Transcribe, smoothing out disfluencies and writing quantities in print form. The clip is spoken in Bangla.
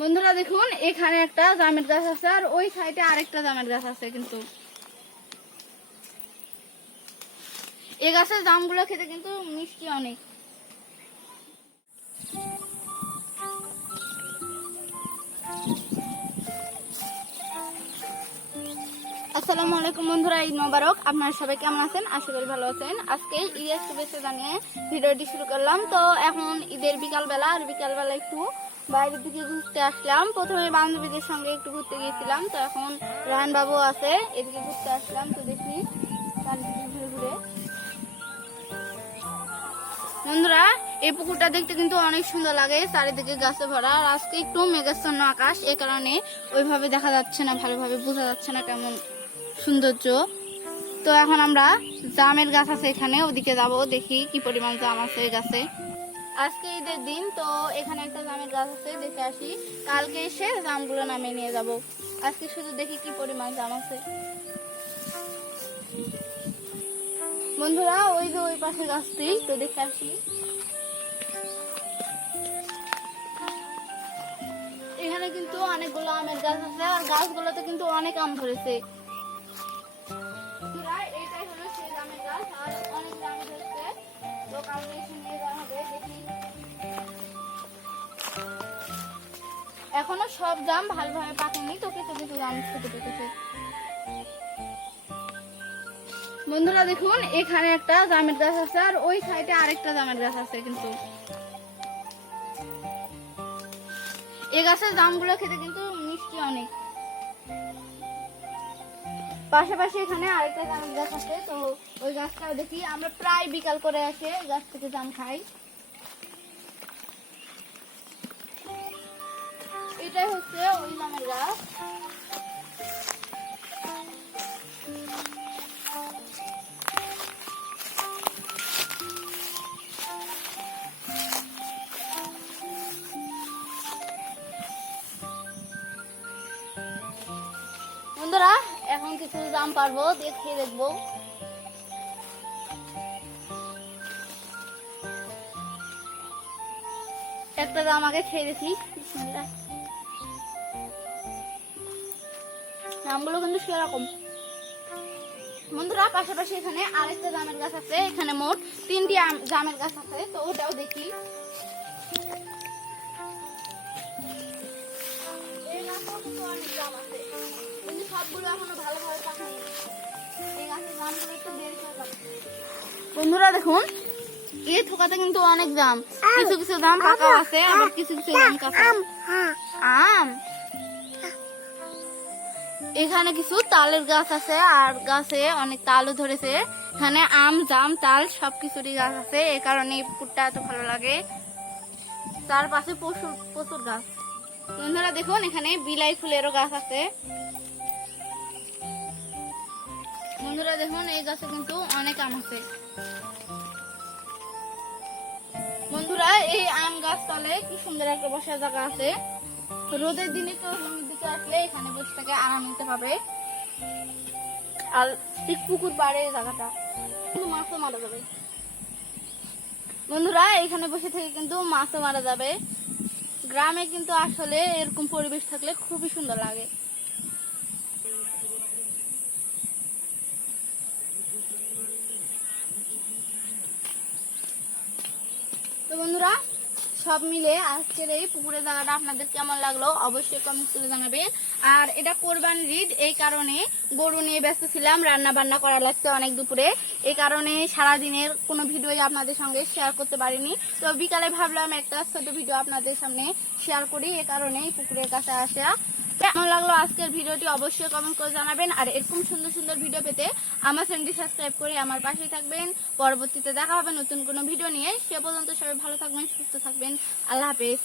বন্ধুরা দেখুন, এখানে একটা জামের গাছ আছে আর ওই সাইডে আরেকটা জামের গাছ আছে। কিন্তু এই গাছের জামগুলো খেতে কিন্তু মিষ্টি অনেক। আসসালামু আলাইকুম বন্ধুরা, ঈদ মোবারক। আপনারা সবাই কেমন আছেন? আশা করি ভালো আছেন। আজকে ঈদের শুভেচ্ছা জানিয়ে ভিডিওটি শুরু করলাম। তো এখন ঈদের বিকালবেলা, আর বিকালবেলা একটু বাইরের দিকে ঘুরতে আসলাম। প্রথমে বান্ধবীদের সঙ্গে একটু ঘুরতে গিয়েছিলাম, তো এখন রায়ন বাবু আছে, এদিকে ঘুরতে আসলাম। তো দেখি চারিদিকে ঘুরে ঘুরে। বন্ধুরা, এই পুকুরটা দেখতে কিন্তু অনেক সুন্দর লাগে, চারিদিকে গাছে ভরা। আর আজকে একটু মেঘাচ্ছন্ন আকাশ, এ কারণে ওইভাবে দেখা যাচ্ছে না, ভালোভাবে বোঝা যাচ্ছে না কেমন সৌন্দর্য। তো এখন আমরা জামের গাছ আছে এখানে, ওদিকে যাব, দেখি কি পরিমাণ জাম আছে এই গাছে। আজকে ঈদের দিন, তো এখানে একটা জামের গাছ আছে, দেখে আসি। কালকে এসে জামগুলো নামিয়ে নিয়ে যাব। আজকে শুধু দেখি কি পরিমাণ জাম আছে। বন্ধুরা, ওই যে ওই পাশে গাছটি, তো দেখে আসি। এখানে কিন্তু অনেকগুলো আমের গাছ আছে, আর গাছগুলোতে কিন্তু অনেক আম ধরেছে। এটাই হলো সেই জামের গাছ, আর অনেক জাম ধরেছে। তো কালকে এসে নিয়ে যাওয়া হবে, দেখি। এখনো সব জাম ভালোভাবে পাকেনি, তো কিছু কিছু জাম ছোট পেকেছে। বন্ধুরা দেখুন, এখানে একটা জামের গাছ আছে, আর ওই সাইডে আরেকটা জামের গাছ আছে। কিন্তু এই গাছের জামগুলো খেতে কিন্তু মিষ্টি অনেক। পাশাপাশি এখানে আরেকটা জামের গাছ আছে, তো ওই গাছটা দেখি। আমরা প্রায় বিকাল করে আসে গাছ থেকে জাম খাই। এটাই হচ্ছে ওই জামের গাছ। বন্ধুরা, এখন কিছু জাম পারবো, খেয়ে দেখবো। একটা জাম আগে খেয়ে দেখি। জামগুলো কিন্তু সেরকম। বন্ধুরা, পাশাপাশি এখানে আরেকটা জামের গাছ আছে। এখানে মোট 3টি জামের গাছ আছে, তো ওটাও দেখি। এই গাছেও কিন্তু অনেক জাম আছে, কিন্তু সবগুলো এখনো ভালোভাবে পাকেনি। এই গাছের জামগুলো একটু দেরি করে পাকে। বন্ধুরা দেখুন, এই থোকাতে কিন্তু অনেক জাম। কিছু কিছু জাম পাকা আছে, আবার কিছু কিছু জাম কাঁচা। আম। এখানে কিছু তালের গাছ আছে, আর গাছে অনেক তালও ধরেছে। এখানে আম, জাম, তাল সবকিছুরই গাছ আছে, এই কারণে এই পুকুরটা এত ভালো লাগে। তার পাশে প্রচুর প্রচুর গাছ। বন্ধুরা দেখুন, এখানে বিলাই ফুলেরও গাছ আছে। বন্ধুরা দেখুন, এই গাছে কিন্তু অনেক আম আছে। বন্ধুরা, এই আম গাছ তলে কি সুন্দর একটা বসার জায়গা আছে। রোদের দিনে কেউ জমির দিকে আসলে এখানে বসে থেকে আরাম নিতে পারবে। আর ঠিক পুকুর পাড়ে জায়গাটা, কিন্তু মাছও মারা যাবে। বন্ধুরা, এখানে বসে থেকে কিন্তু মাছও মারা যাবে। গ্রামে কিন্তু আসলে এরকম পরিবেশ থাকলে খুবই সুন্দর লাগে। তো বন্ধুরা, সব মিলে আজকের এই পুকুরের জায়গাটা আপনাদের কেমন লাগলো অবশ্যই কমেন্ট করে জানাবেন। আর এটা কোরবানির ঈদ, এই কারণে গরু নিয়ে ব্যস্ত ছিলাম, রান্না বান্না করা লাগছে অনেক দুপুরে, এই কারণে সারাদিনের কোনো ভিডিওই আপনাদের সঙ্গে শেয়ার করতে পারিনি। তো বিকালে ভাবলাম একটা ছোট ভিডিও আপনাদের সামনে শেয়ার করি, এই কারণেই পুকুরের কাছে আসা। কেমন লাগলো আজকের ভিডিওটি অবশ্যই কমেন্ট করে জানাবেন। আর এরকম সুন্দর সুন্দর ভিডিও পেতে আমার চ্যানেলটি সাবস্ক্রাইব করে আমার পাশেই থাকবেন। পরবর্তীতে দেখা হবে নতুন কোনো ভিডিও নিয়ে। সে পর্যন্ত সবাই ভালো থাকবেন, সুস্থ থাকবেন। আল্লাহ হাফেজ।